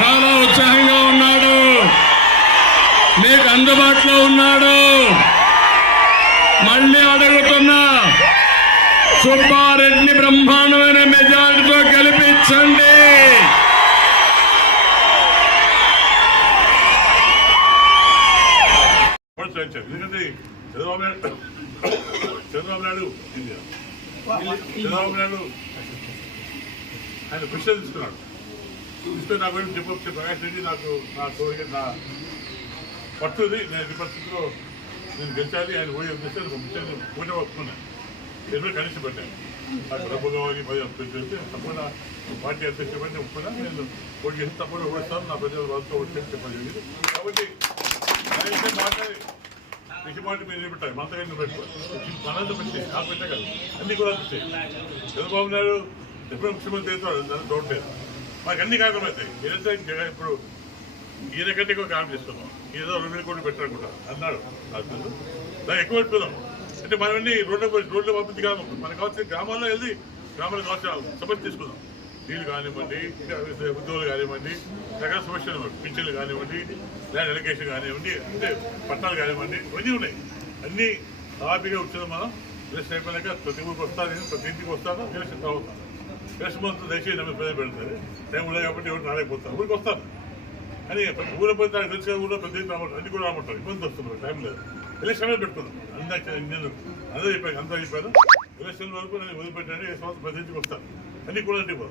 చాలా ఉత్సాహంగా ఉన్నాడు. మీకు అందుబాటులో ఉన్నాడు. మళ్ళీ అడుగుతున్నా సుబ్బారెడ్డి బ్రహ్మాండమైన మెజార్టీతో గెలిపించండి. చంద్రబాబు నాయుడు చంద్రబాబు నాయుడు చంద్రబాబు నాయుడు ఆయన కృషి తీసుకున్నాడు. తీసుకుని నా గురించి చెప్పి ప్రకాష్ రెడ్డి నాకు నా తోడు నా పట్టుది. నేను ఈ పరిస్థితిలో నేను గెలిచాలి. ఆయన పోయి ఉద్దేశాన్ని పంపించాను పూజ వస్తున్నాను ఎన్నో కలిసి పెట్టాను. నాకు డబ్బు కావాలి పది చేస్తే తప్పకుండా పార్టీ అధ్యక్షుడు పట్టి ఒప్పుకున్నా. నేను పోటీ చేసి తప్పకుండా ఓడిస్తాను. నా ప్రజల వాళ్ళతో వచ్చి చెప్పాలి జరిగింది. కాబట్టి మాట్లాడి. కృషి మీరు నిలబెట్టాలి. మంతగా నిలబెట్టుకోవాలి మనంతా పెట్టే నాకు పెట్టే కాదు. అన్ని కూడా వచ్చాయి చంద్రబాబు నాయుడు ఎప్పుడు ముఖ్యమంత్రి అవుతాడు దాన్ని డౌట్ లేదు మాకు అన్ని కారణం అవుతాయి ఏదైతే ఇప్పుడు ఈయన కంటే ఎక్కువ కామెంట్ చేస్తున్నాం. ఏదో రెండు వేల కోట్లు పెట్టాలనుకుంటా అన్నాడు. నాకు తెలుసు. దానికి ఎక్కువ పెట్టుకున్నాం అంటే మనమన్నీ రోడ్ల రోడ్లు అభివృద్ధి కాదు. మనకు కావాల్సిన గ్రామాల్లో వెళ్ళి గ్రామాలకు కావాల్సిన సమస్య తీసుకుందాం. నీళ్ళు కానివ్వండి ఉద్యోగులు కానివ్వండి రకాల సమస్యలు పింఛన్లు కానివ్వండి ల్యాండ్ ఎలకేషన్ కానివ్వండి అంటే పట్టాలు కానివ్వండి ఇవన్నీ ఉన్నాయి. అన్నీ హ్యాపీగా వచ్చిన మనం. ఎలక్షన్ అయిపోయాక ప్రతి ఊరికి వస్తాను ప్రతి ఇంటికి వస్తాను ఎలక్షన్ అవుతాను ఎలక్షన్ మొత్తం దయచేసి నమ్మి ప్రజలు పెడతారు టైం ఉండదు కాబట్టి ఎవరు రాలేకపోతాను ఊరికి వస్తాను అని ఊరే పోతే నాకు తెలిసిన ఊళ్ళో ప్రతి రామంటారు అన్ని కూడా రామంటారు ఇబ్బంది వస్తున్నారు టైం లేదు ఎలక్షన్ అనేది పెట్టుకున్నాం అందాక నేను అందరూ చెప్పాను అంతా చెప్పాను ఎలక్షన్ వరకు నేను వదిలిపెట్టాను ఏ సంవత్సరం ప్రతి ఇంటికి వస్తాను అన్ని కూడా అంటే ఇప్పుడు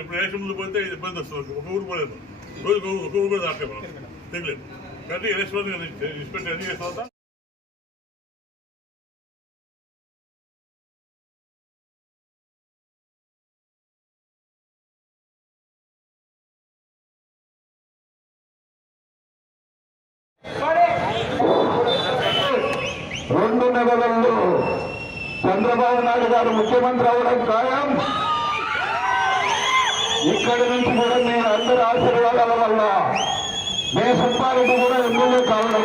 ఇప్పుడు ఎలక్షన్ ముందు పోతే ఇది ఇబ్బంది వస్తుంది ఒక ఊరు పోలేదు రోజు ఒక ఊరు కూడా దాటలేదు మనం తెగలేదు కాబట్టి ఎలక్షన్ వరకు నేను ఇన్స్పెక్టర్ అన్ని తర్వాత రెండు నెలలలో చంద్రబాబు నాయుడు గారు ముఖ్యమంత్రి అవడం ఖాయం. ఇక్కడి నుంచి కూడా మీ అందరి ఆశీర్వాదాల వల్ల మీ సుబ్బారెడ్డి కూడా ఎమ్మెల్యే కావడం